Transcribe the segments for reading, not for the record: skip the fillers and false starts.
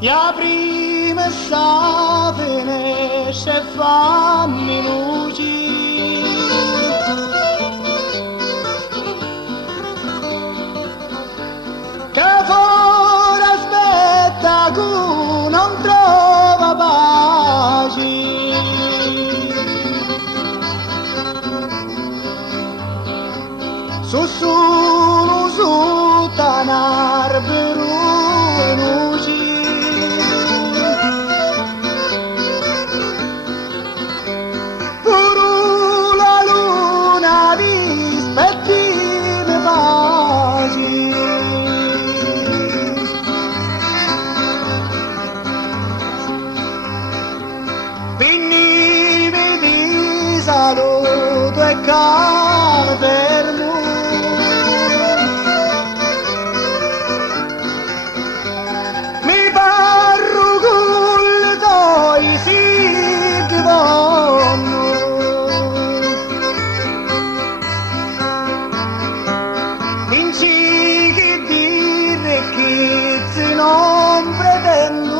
Ja prima sa finisce e fammi luci. Che fuori aspetta che non trova pace. Su tanarbero e luci. Pure la luna rispettiva pace. Finimi di saluto e calma per me. Mi parru col coi si che vanno. Vinci che dire che non pretendo.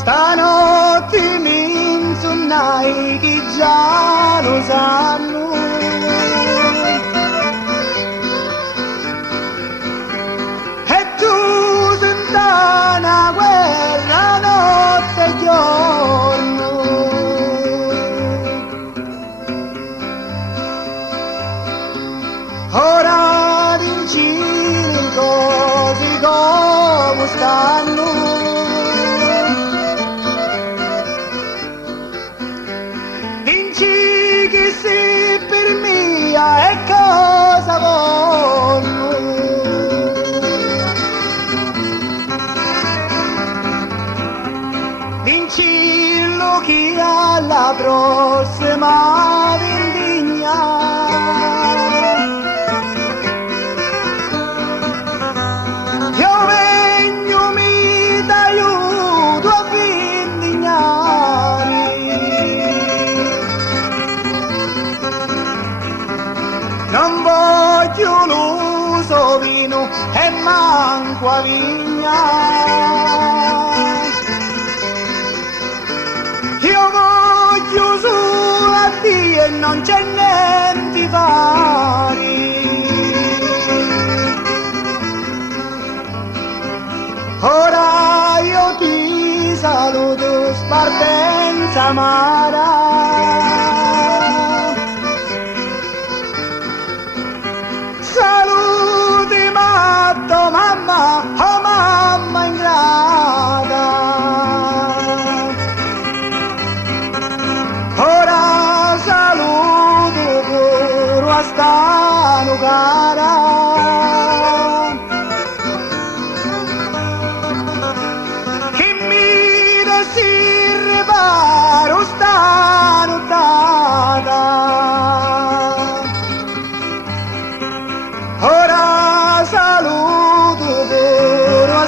Stanotte mi insonnai che già lo sanno. E tu senta una guerra notte e giorno. Ora dici le cose come stanno. Che se per me è cosa voglio. Vincillo che alla prossima vendigna. Io vengo mi t'aiuto a vendignare. Non voglio l'uso vino e manco a vigna. Io voglio solo a Dio e non c'è niente da fare. Ora io ti saluto spartenza amara. Saluti matto mamma, oh mamma ingrata. Ora saluto pure a stano cara. Che mi si riparo stano data. Ora saluto per la